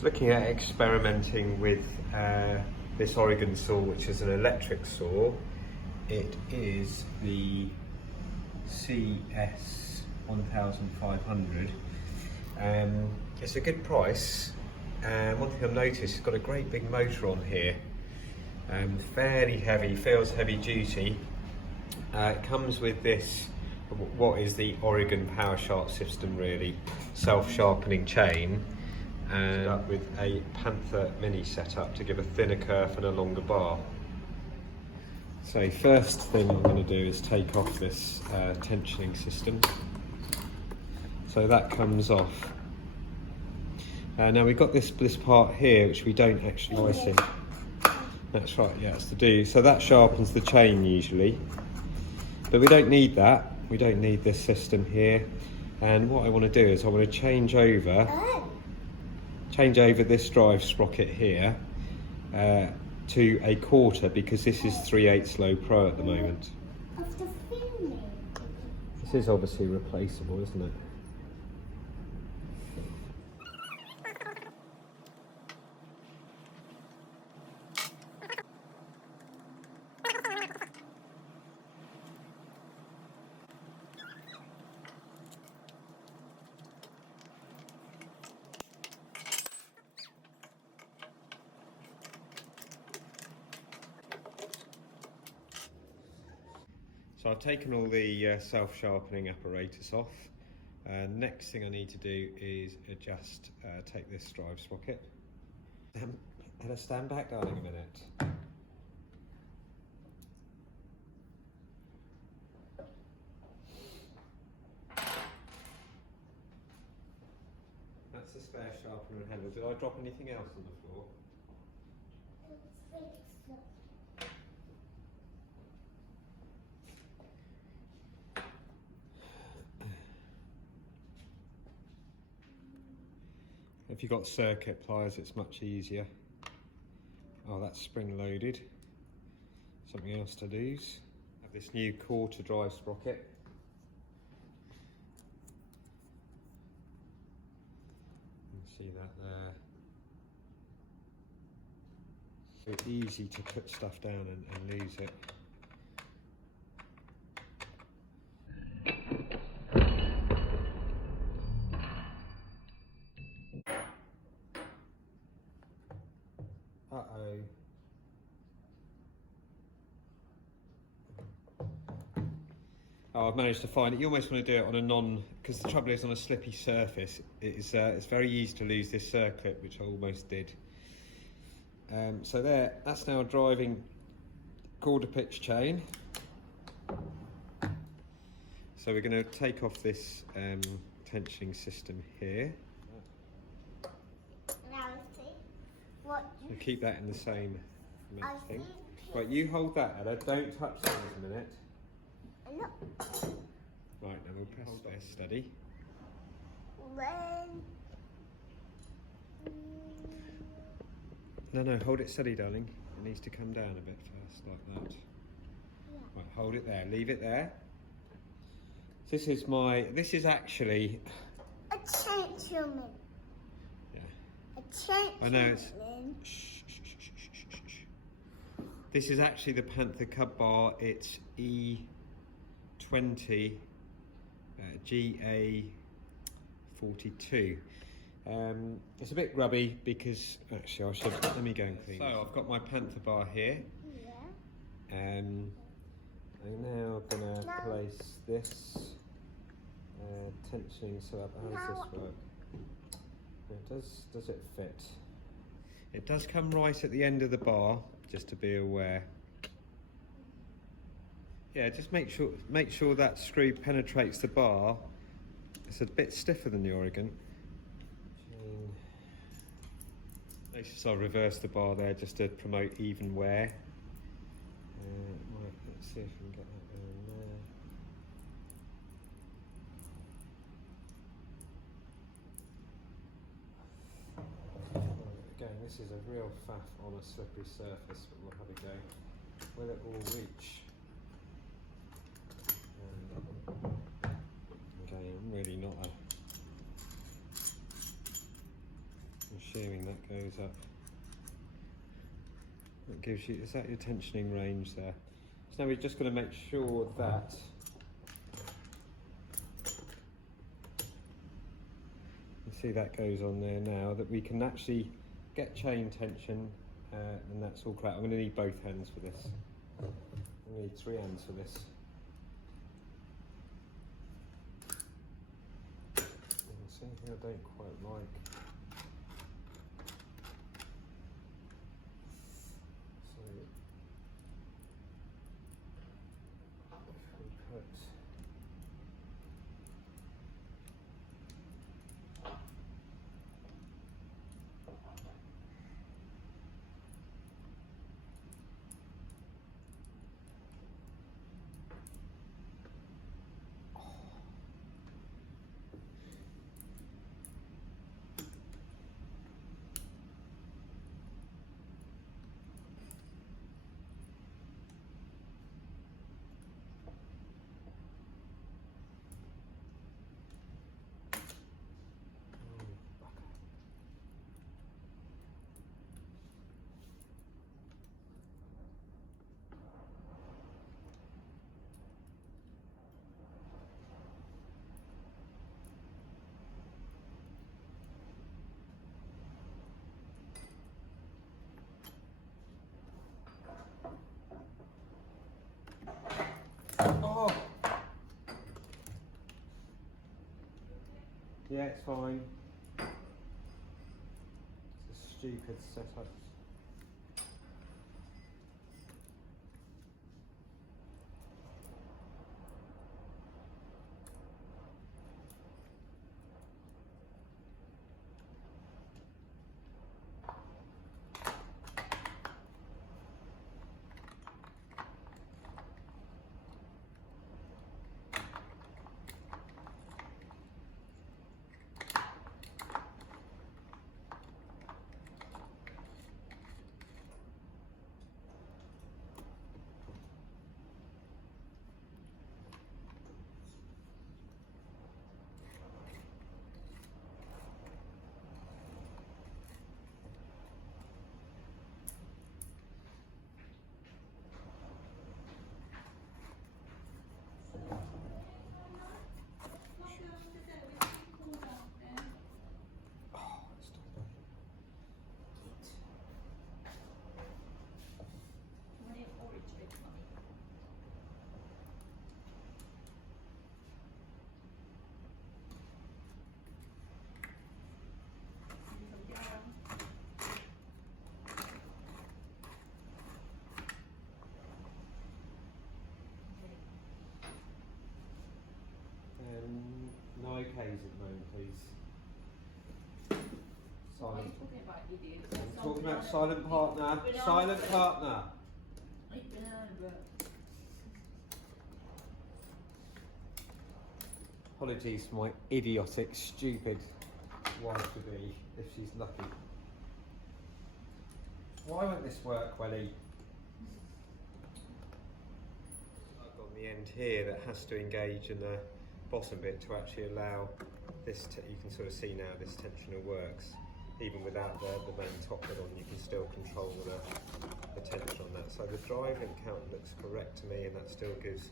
So looking at experimenting with this Oregon saw, which is an electric saw. It is the CS1500. It's a good price. One thing I've noticed, it's got a great big motor on here. Fairly heavy, feels heavy duty. It comes with this, what is the Oregon Power Sharp system really, self-sharpening chain, and with a Panther Mini setup to give a thinner kerf and a longer bar. So first thing I'm going to do is take off this tensioning system. So that comes off. Now we've got this part here which we don't actually see. That's right, yeah, it's to do. So that sharpens the chain usually, but we don't need that. We don't need this system here. And what I want to do is I want to change over this drive sprocket here to a quarter, because this is 3/8 low pro at the moment. This is obviously replaceable, isn't it? So I've taken all the self-sharpening apparatus off. Next thing I need to do is adjust, take this drive sprocket. Ella, stand back, darling, a minute. That's the spare sharpener and handle. Did I drop anything else on the floor? If you've got circuit pliers, it's much easier. Oh, that's spring loaded. Something else to lose. I have this new quarter drive sprocket. You can see that there. So easy to put stuff down and lose it. Uh-oh. Oh, I've managed to find it. You almost want to do it on a because the trouble is on a slippy surface, it's very easy to lose this circlip, which I almost did. So there, that's now driving quarter pitch chain. So we're going to take off this tensioning system here. We'll keep that in the same thing. Right, you hold that, Ella. Don't touch that in a minute. Right, now we'll press this steady. No, hold it steady, darling. It needs to come down a bit first, like that. Right, hold it there. Leave it there. This is actually a gentleman. I know it's. This is actually the Panther Cub bar. It's E20 GA42. It's a bit grubby because actually let me go and clean. So I've got my Panther bar here. Yeah. I'm now gonna place this tensioning setup. How does this work? Does it fit? It does come right at the end of the bar, just to be aware. Yeah, just make sure that screw penetrates the bar. It's a bit stiffer than the Oregon. Notice I'll reverse the bar there just to promote even wear. Right, let's see if we can get that down there. Again, this is a real faff on a slippery surface, but we'll have a go. Will it all reach? Okay, I'm really not a machine. assuming that goes up. That gives you, is that your tensioning range there? So now we're just going to make sure that you see that goes on there now, that we can actually get chain tension, and that's all correct. I'm going to need both hands for this. I need 3 hands for this. Something I don't quite like. So if we put oh! Yeah, it's fine. It's a stupid setup. No OKs at the moment, please. Silent. What are you talking about, idiot? I'm talking about silent partner. Silent partner. Apologies for my idiotic, stupid wife to be, if she's lucky. Why won't this work, Welly? I've got the end here that has to engage in the bottom bit to actually allow this, you can sort of see now this tensioner works. Even without the main top lid on, you can still control the tension on that. So the drive link count looks correct to me, and that still gives,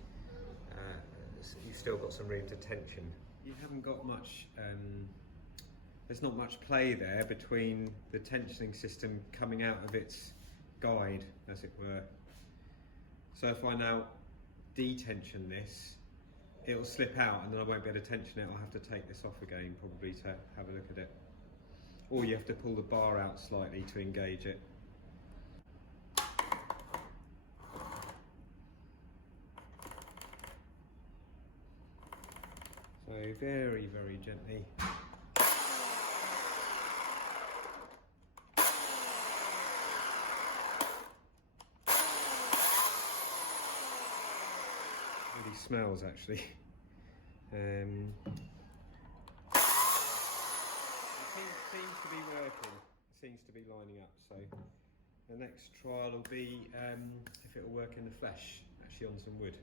you've still got some room to tension. You haven't got much, there's not much play there between the tensioning system coming out of its guide, as it were. So if I now detension this, it'll slip out and then I won't be able to tension it. I'll have to take this off again probably to have a look at it. Or you have to pull the bar out slightly to engage it. So very, very gently. Really smells actually. It seems to be working. It seems to be lining up. So the next trial will be if it will work in the flesh, actually on some wood.